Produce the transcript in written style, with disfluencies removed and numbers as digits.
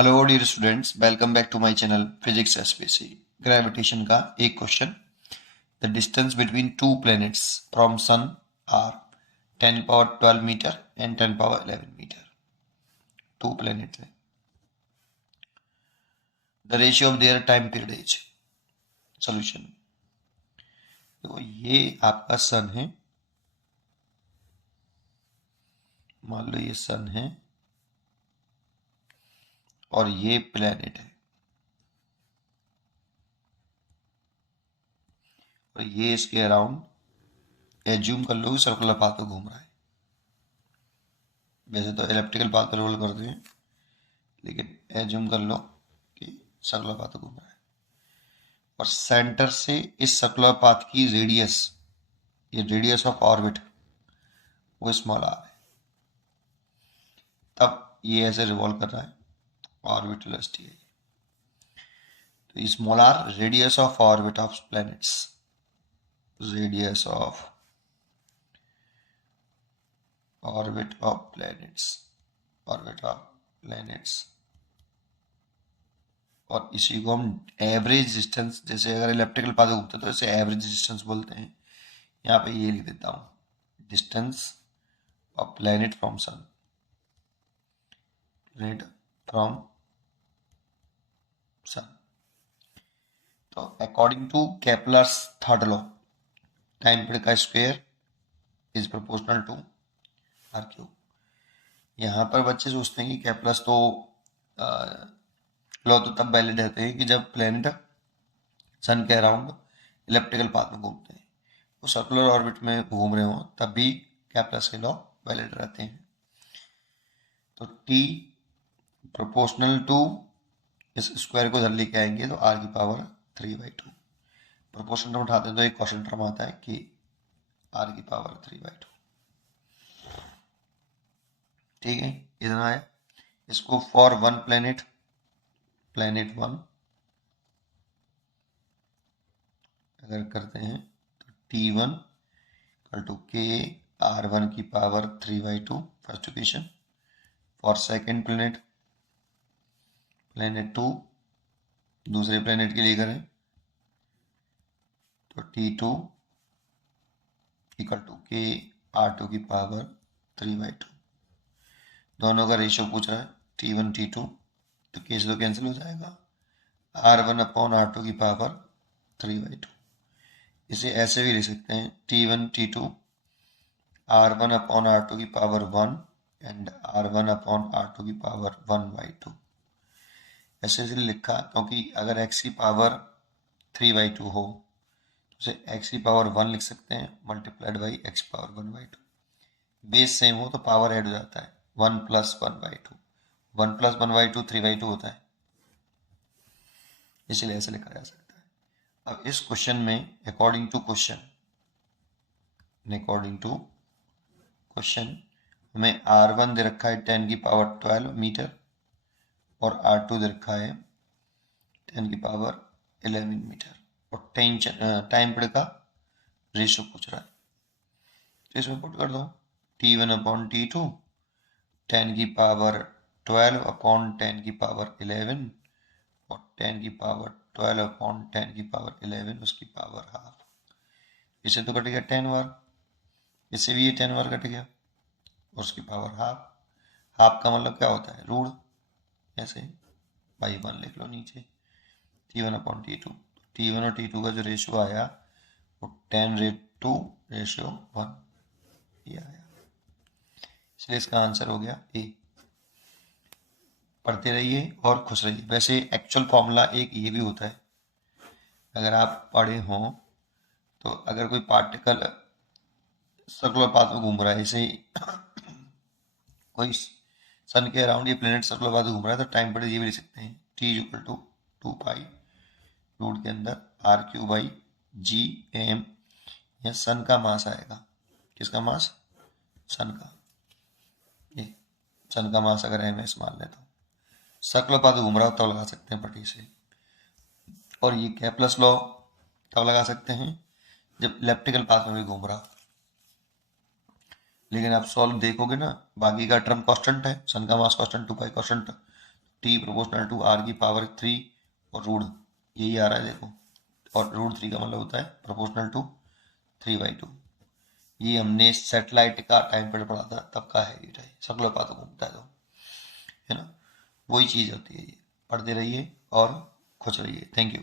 Hello dear students, welcome back to my channel physics SPC. Gravitation का एक question. The distance between two planets from sun are 10 power 12 metre and 10 power 11 metre. Two planets है। The ratio of their time period is. Solution. तो ये आपका सन है, मान लो ये सन है और ये प्लैनेट है और ये इसके अराउंड एज्यूम कर लो कि सर्कुलर पाथ पे घूम रहा है। वैसे तो इलेप्टिकल पाथ पे रोल करते हैं, लेकिन एज्यूम कर लो कि सर्कुलर पाथ पे घूम रहा है और सेंटर से इस सर्कुलर पाथ की रेडियस, ये रेडियस ऑफ ऑर्बिट, वो स्मॉल आर है। तब ये ऐसे रिवॉल्व कर रहा है, ऑर्बिट वेलोसिटी है। तो small r radius of orbit of planets, radius of orbit of planets, orbit of planets. और इसी को हम एवरेज डिस्टेंस, जैसे अगर इलेप्टिकल पाथ घूमते तो इसे एवरेज डिस्टेंस बोलते हैं। यहाँ पे ये लिख देता हूँ, distance of planet from sun, planet from sun. तो according to Kepler's third law, time period का square is proportional to r cube. यहाँ पर बच्चे सोचते हैं कि केपलर्स तो लॉ तो तब वैलिड रहते हैं कि जब प्लैनेट सन के अराउंड इलेप्टिकल पाथ में घूमते हैं, वो सर्कुलर ऑर्बिट में घूम रहे हों, तब भी केपलर्स के लॉ वैलिड रहते हैं। तो टी प्रोपोर्शनल टू, इस स्क्वायर को इधर लेके आएंगे तो आर की पावर 3/2। प्रोपोर्शन टर्म उठाते हैं तो एक क्वेश्चन टर्म आता है कि आर की पावर 3/2। ठीक है, इतना आया। इसको for one planet, planet one अगर करते हैं तो T1 इक्वल टू के R1 की power 3/2 first equation. For second planet, planet 2 दूसरे प्लेनेट के लिए करें तो T2 इक्वल टू के R2 की पावर 3/2। दोनों का रेशियो पूछ रहा है, T1 T2, तो केस तो कैंसिल हो जाएगा, R1 अपॉन R2 की पावर 3/2। इसे ऐसे भी लिख सकते हैं, T1 T2 R1 upon R2 की power 1 and R1 upon R2 की पावर 1/2। ऐसे इसलिए लिखा क्योंकि अगर x की पावर 3/2 हो तो उसे x की पावर 1 लिख सकते हैं multiplied by x power 1/2। Base same हो तो पावर ऐड हो जाता है, 1 प्लस 1/2, 1 प्लस 1/2 3/2 होता है, इसलिए ऐसे लिखा जा सकता है। अब इस क्वेश्चन में अकॉर्डिंग टू क्वेश्चन, हमें R1 दे रखा है 10 की पावर 12 मीटर और R2 दे रखा है 10 की पावर 11 मीटर और टाइम पीरियड का रेशियो पूछ रहा है। तो इसमें पुट कर दो, T1 अपॉन T2 10 की पावर 12 अपॉन 10 की पावर 11 और 10 की पावर 12 अपॉन 10 की पावर 11 उसकी पावर हाफ। इसे तो कट गया 10 बार, इससे भी ये 10 बार कट गया और उसकी पावर हाफ। हाफ का मतलब क्या होता है, रूट, ऐसे बाई 1 लिख लो नीचे, T1 अपॉन T2। T1 और T2 का जो रेशियो आया वो 10:1, ये आया, इसलिए इसका आंसर हो गया ए। पढ़ते रहिए और खुश रहिए। वैसे एक्चुअल फॉर्मूला एक ये भी होता है, अगर आप पढ़े हों तो अगर कोई पार्टिकल सर्कुलर पाथ में घूम रहा है, जैसे कोई सन के अराउंड ये प्लेनेट सर्कुलर पाथ में घूम रहा है, तो टाइम पीरियड ये भी लिख सकते हैं, T equal to 2 pi root के अंदर R³/G/m। यह सन का मास आएगा, किसका मास, सन का। ये सन का मास अगर ms मान लें तो सर्कुलर पाथ घूम रहा हो तब लगा सकते हैं पट्टी से। और ये केपलर्स लॉ तब लगा सकते हैं जब इलेप्टिकल पाथ में भी घूम रहा हो। लेकिन आप सॉल्व देखोगे ना, बाकी का टर्म कांस्टेंट है, सन का mass constant 2 pi constant, T proportional to R की पावर 3 और रूट यही आ रहा है देखो, और रूट 3 का मतलब होता है प्रोपोर्शनल टू 3/2। ये हमने सेटेलाइट का टाइम पीरियड पढ़ा था तब का है ये टाइम, शक्लोपात घूमता है तो, है ना, वही चीज़ होती है ये। पढ़ते रहिए और खुश रहिए। Thank you.